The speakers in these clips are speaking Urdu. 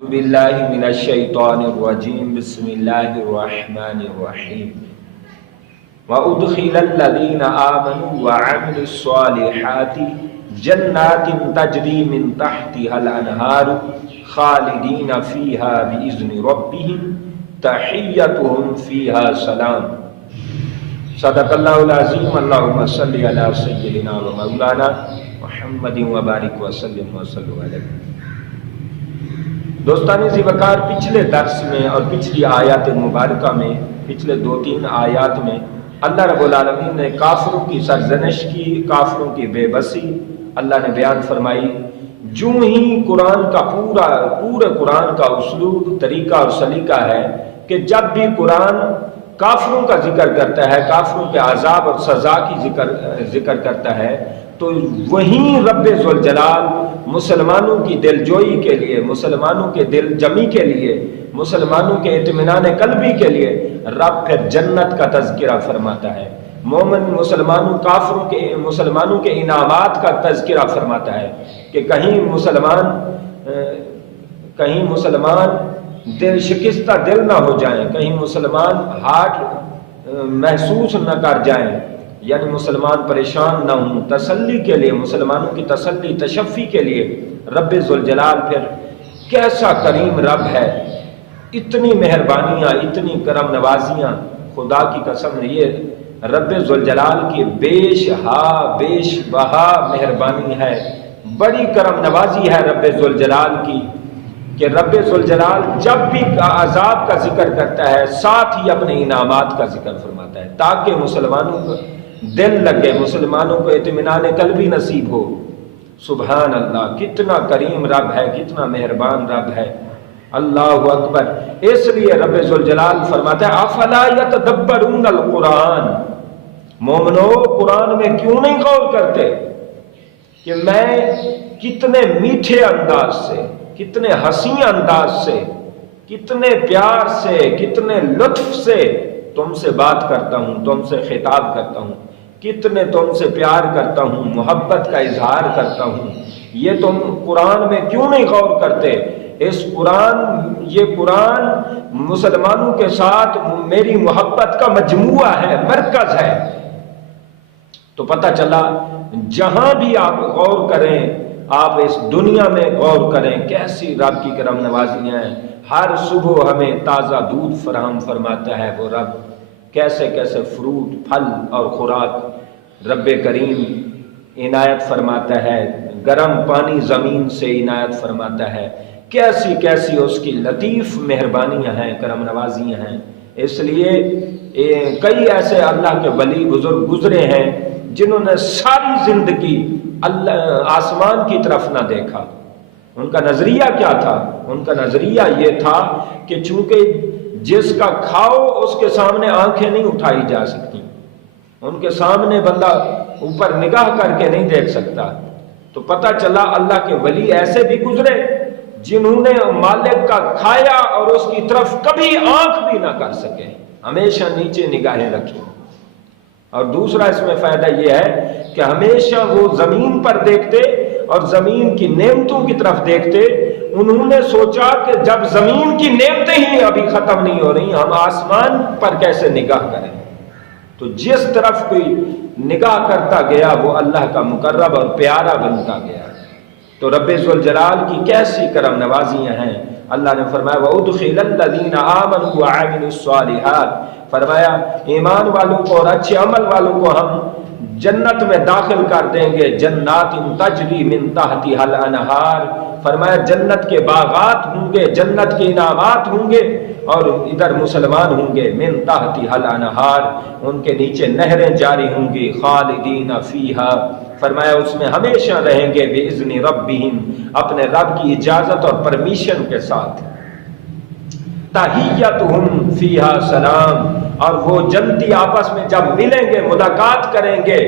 باللہ من الشیطان الرجیم بسم اللہ الرحمن الرحیم وَأُدْخِلَ الَّذِينَ آمَنُوا وَعَمِلُوا الصَّالِحَاتِ جَنَّاتٍ تَجْرِي مِن تَحْتِهَا الْأَنْهَارُ خَالِدِينَ فِيهَا بِإِذْنِ رَبِّهِمْ تَحِيَّتُهُمْ فِيهَا سَلَامٌ۔ صدق اللہ العظیم۔ اللہم صلی علی سیدنا و مولانا محمد وبارک وسلم وصلوا علیہ۔ دوستان ذی وقار، پچھلے درس میں اور پچھلی آیات مبارکہ میں، پچھلے 2-3 آیات میں اللہ رب العالمین نے کافروں کی سرزنش کی، کافروں کی بے بسی اللہ نے بیان فرمائی۔ جو ہی قرآن کا پورے قرآن کا اسلوب، طریقہ اور سلیقہ ہے کہ جب بھی قرآن کافروں کا ذکر کرتا ہے، کافروں کے عذاب اور سزا کی ذکر کرتا ہے، تو وہیں رب ذوالجلال مسلمانوں کی دل جوئی کے لیے، مسلمانوں کے دل جمی کے لیے، مسلمانوں کے اطمینان قلبی کے لیے رب پھر جنت کا تذکرہ فرماتا ہے، مومن مسلمانوں کے انعامات کا تذکرہ فرماتا ہے کہ کہیں مسلمان دل شکستہ دل نہ ہو جائیں، کہیں مسلمان ہارٹ محسوس نہ کر جائیں، یعنی مسلمان پریشان نہ ہوں۔ تسلی کے لیے، مسلمانوں کی تسلی تشفی کے لیے رب ذوالجلال پھر کیسا کریم رب ہے، اتنی مہربانیاں، اتنی کرم نوازیاں، خدا کی قسم یہ رب ذوالجلال کی بیش بہا مہربانی ہے، بڑی کرم نوازی ہے رب ذوالجلال کی کہ رب ذوالجلال جب بھی عذاب کا ذکر کرتا ہے ساتھ ہی اپنے انعامات کا ذکر فرماتا ہے، تاکہ مسلمانوں کو دل لگے، مسلمانوں کو اطمینان قلبی نصیب ہو۔ سبحان اللہ، کتنا کریم رب ہے، کتنا مہربان رب ہے، اللہ اکبر۔ اس لیے رب ذوالجلال فرماتا ہے افلا یتدبرون القرآن، مومنو قرآن میں کیوں نہیں غور کرتے کہ میں کتنے میٹھے انداز سے، کتنے حسین انداز سے، کتنے پیار سے، کتنے لطف سے تم سے بات کرتا ہوں، تم سے خطاب کرتا ہوں، کتنے تم سے پیار کرتا ہوں، محبت کا اظہار کرتا ہوں۔ یہ تم قرآن میں کیوں نہیں غور کرتے؟ یہ قرآن مسلمانوں کے ساتھ میری محبت کا مجموعہ ہے، مرکز ہے۔ تو پتہ چلا جہاں بھی آپ غور کریں، آپ اس دنیا میں غور کریں کیسی رب کی کرم نوازیاں ہیں۔ ہر صبح ہمیں تازہ دودھ فراہم فرماتا ہے وہ رب، کیسے کیسے فروٹ، پھل اور خوراک رب کریم عنایت فرماتا ہے، گرم پانی زمین سے عنایت فرماتا ہے، کیسی کیسی اس کی لطیف مہربانیاں ہیں، کرم نوازیاں ہیں۔ اس لیے کئی ایسے اللہ کے ولی بزرگ گزرے ہیں جنہوں نے ساری زندگی آسمان کی طرف نہ دیکھا۔ ان کا نظریہ کیا تھا؟ ان کا نظریہ یہ تھا کہ چونکہ جس کا کھاؤ اس کے سامنے آنکھیں نہیں اٹھائی جا سکتی، ان کے سامنے بندہ اوپر نگاہ کر کے نہیں دیکھ سکتا۔ تو پتہ چلا اللہ کے ولی ایسے بھی گزرے جنہوں نے مالک کا کھایا اور اس کی طرف کبھی آنکھ بھی نہ کر سکے، ہمیشہ نیچے نگاہیں رکھی۔ اور دوسرا اس میں فائدہ یہ ہے کہ ہمیشہ وہ زمین پر دیکھتے اور زمین کی نعمتوں کی طرف دیکھتے۔ انہوں نے سوچا کہ جب زمین کی نعمتیں ہی ابھی ختم نہیں ہو رہی، ہم آسمان پر کیسے نگاہ کریں؟ تو جس طرف کوئی نگاہ کرتا گیا وہ اللہ کا مقرب اور پیارا بنتا گیا۔ تو رب ذوالجلال کی کیسی کرم نوازیاں ہیں۔ اللہ نے فرمایا وَأُدْخِلَ الَّذِينَ آمَنُوا وَعَمِلُوا الصَّالِحَاتِ، فرمایا ایمان والوں کو اور اچھے عمل والوں کو ہم جنت میں داخل کر دیں گے، جنات تجری من تحتها الانہار، فرمایا جنت کے باغات ہوں گے، جنت کے انعامات ہوں گے، اور ادھر مسلمان ہوں گے من تحتها الانہار، ان کے نیچے نہریں جاری ہوں گی، خالدین فیہا، فرمایا اس میں ہمیشہ رہیں گے، باذن ربہم، اپنے رب کی اجازت اور پرمیشن کے ساتھ، تحیتہم فیہا سلام، اور وہ جنتی آپس میں جب ملیں گے، ملاقات کریں گے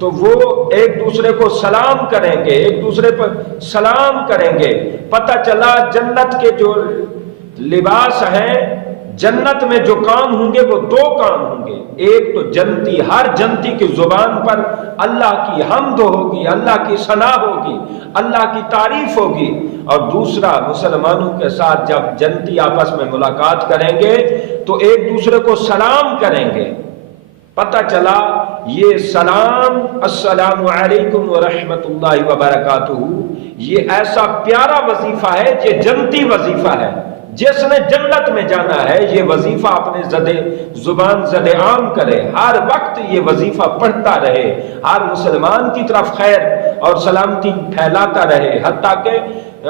تو وہ ایک دوسرے کو سلام کریں گے، ایک دوسرے پر سلام کریں گے۔ پتہ چلا جنت کے جو لباس ہیں، جنت میں جو کام ہوں گے وہ دو کام ہوں گے، ایک تو جنتی، ہر جنتی کی زبان پر اللہ کی حمد ہوگی، اللہ کی ثنا ہوگی، اللہ کی تعریف ہوگی، اور دوسرا مسلمانوں کے ساتھ جب جنتی آپس میں ملاقات کریں گے تو ایک دوسرے کو سلام کریں گے۔ پتہ چلا یہ سلام السلام علیکم ورحمۃ اللہ وبرکاتہ یہ ایسا پیارا وظیفہ ہے، یہ جنتی وظیفہ ہے۔ جس نے جنت میں جانا ہے یہ وظیفہ اپنے زبان زد عام کرے، ہر وقت یہ وظیفہ پڑھتا رہے، ہر مسلمان کی طرف خیر اور سلامتی پھیلاتا رہے، حتیٰ کہ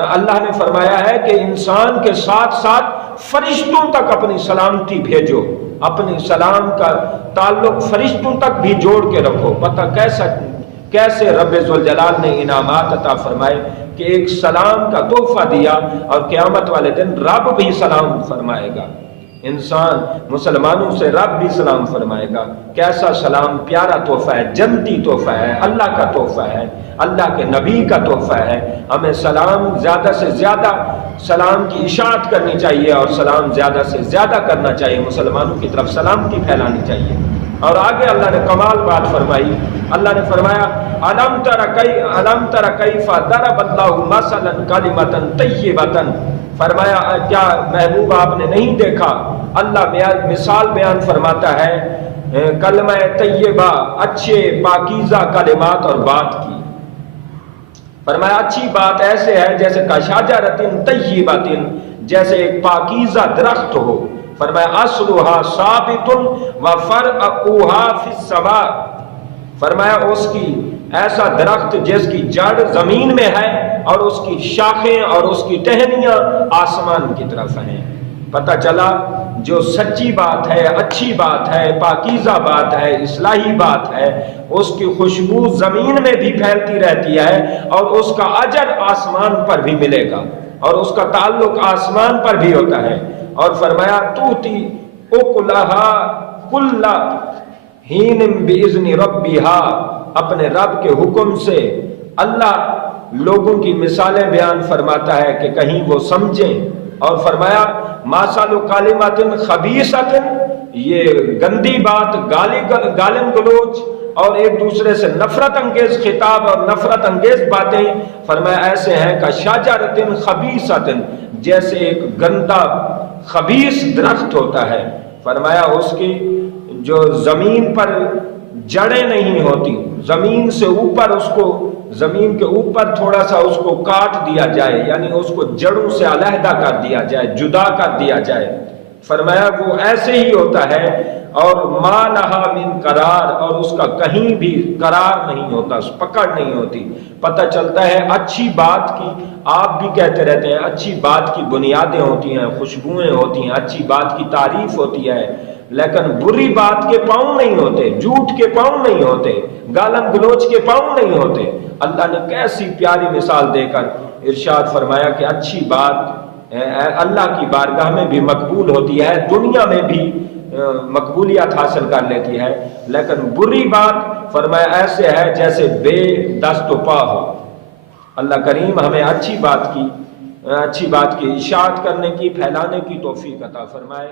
اللہ نے فرمایا ہے کہ انسان کے ساتھ ساتھ فرشتوں تک اپنی سلامتی بھیجو، اپنی سلام کا تعلق فرشتوں تک بھی جوڑ کے رکھو۔ پتہ کیسے رب ذوالجلال نے انعامات عطا فرمائے کہ ایک سلام کا تحفہ دیا، اور قیامت والے دن رب بھی سلام فرمائے گا، انسان مسلمانوں سے رب بھی سلام فرمائے گا۔ کیسا سلام پیارا تحفہ ہے، جنتی تحفہ ہے، اللہ کا تحفہ ہے، اللہ کے نبی کا تحفہ ہے۔ ہمیں سلام زیادہ سے زیادہ سلام کی اشاعت کرنی چاہیے، اور سلام زیادہ سے زیادہ کرنا چاہیے، مسلمانوں کی طرف سلامتی پھیلانی چاہیے۔ اور آگے اللہ نے کمال بات فرمائی، اللہ نے فرمایا الم تر کیف ضرب اللہ مثلا کلمۃ طیبۃ، فرمایا کیا محبوب آپ نے نہیں دیکھا اللہ مثال بیان فرماتا ہے کلمہ طیبہ، اچھے پاکیزہ کلمات اور بات کی۔ فرمایا اچھی بات ایسے ہے جیسے کشجرۃ طیبۃ، جیسے ایک پاکیزہ درخت ہو۔ فرمایا اصلها ثابت وفرعها فی السماء، فرمایا اس کی ایسا درخت جس کی جڑ زمین میں ہے اور اس کی شاخیں اور اس کی ٹہنیاں آسمان کی طرف ہیں۔ پتہ چلا جو سچی بات ہے، اچھی بات ہے، پاکیزہ بات ہے، اصلاحی بات ہے، اس کی خوشبو زمین میں بھی پھیلتی رہتی ہے، اور اس کا اجر آسمان پر بھی ملے گا، اور اس کا تعلق آسمان پر بھی ہوتا ہے۔ اور فرمایا توتی اکلہا کل حین باذن ربہا، اپنے رب کے حکم سے اللہ لوگوں کی مثالیں بیان فرماتا ہے کہ کہیں وہ سمجھیں۔ اور فرمایا مثل کلمۃ خبیثۃ، یہ گندی بات، گالم گلوچ اور ایک دوسرے سے نفرت انگیز خطاب اور نفرت انگیز باتیں، فرمایا ایسے ہیں کشجرۃ خبیثۃ، جیسے ایک گندا خبیث درخت ہوتا ہے۔ فرمایا اس کی جو زمین پر جڑیں نہیں ہوتی، زمین سے اوپر اس کو، زمین کے اوپر تھوڑا سا اس کو کاٹ دیا جائے، یعنی اس کو جڑوں سے علیحدہ کر دیا جائے، جدا کر دیا جائے، فرمایا وہ ایسے ہی ہوتا ہے، اور ما لہا من قرار، اور اس کا کہیں بھی قرار نہیں ہوتا، پکڑ نہیں ہوتی۔ پتہ چلتا ہے اچھی بات کی، آپ بھی کہتے رہتے ہیں اچھی بات کی بنیادیں ہوتی ہیں، خوشبوئیں ہوتی ہیں، اچھی بات کی تعریف ہوتی ہے، لیکن بری بات کے پاؤں نہیں ہوتے، جھوٹ کے پاؤں نہیں ہوتے، گالم گلوچ کے پاؤں نہیں ہوتے۔ اللہ نے کیسی پیاری مثال دے کر ارشاد فرمایا کہ اچھی بات اللہ کی بارگاہ میں بھی مقبول ہوتی ہے، دنیا میں بھی مقبولیت حاصل کر لیتی ہے، لیکن بری بات فرمایا ایسے ہے جیسے بے دست و پا ہو۔ اللہ کریم ہمیں اچھی بات کی اشاعت کرنے کی، پھیلانے کی توفیق عطا فرمائے۔